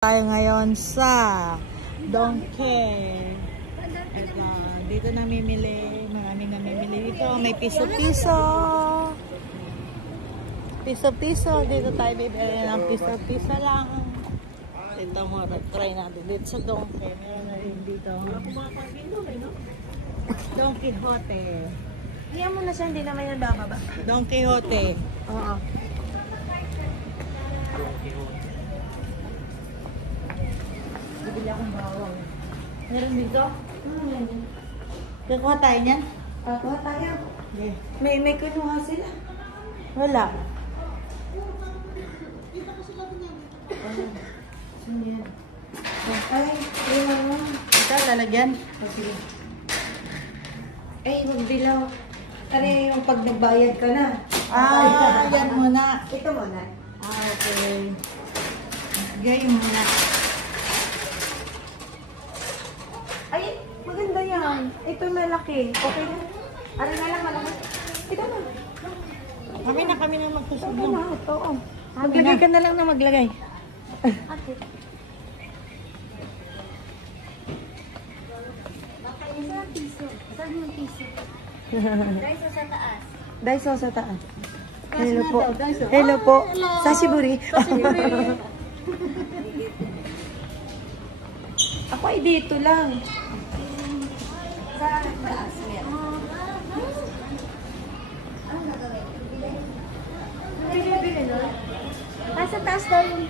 Tayo ngayon sa Donkey. Ito, dito namimili. Maraming namimili dito. May piso-piso. Piso-piso. Dito tayo bibili ng piso-piso lang. Dito mo, try natin. Dito sa Donkey. Meron na rin dito. Don Quixote. Hiyan mo na siya, hindi naman yung bababa. Don Quixote. Oo. Bibili akong bawang. Meron dito? Kukuha tayo niyan? Kuha tayo. Okay. May kinuha sila. Wala. Sino yan? Ay, yun mo. Ito, lalagyan. Sige. Ay, magdilaw. Ano yung pag nagbayad ka na? Yan muna. Ito muna. Okay. Gay muna. Ay, maganda yan. Ito malaki. Okay na. Ano na lang, malaki. Ito na. Kami na magsusog Okay lang. na, ito. Maglagay ka na lang na maglagay. Okay. Saan yung piso? Daiso sa taas. Daiso sa taas. Hello po. Hello po. Sashiburi. Ako ay dito lang. Sa taas. Bili-bili nun? Sa taas daw yung...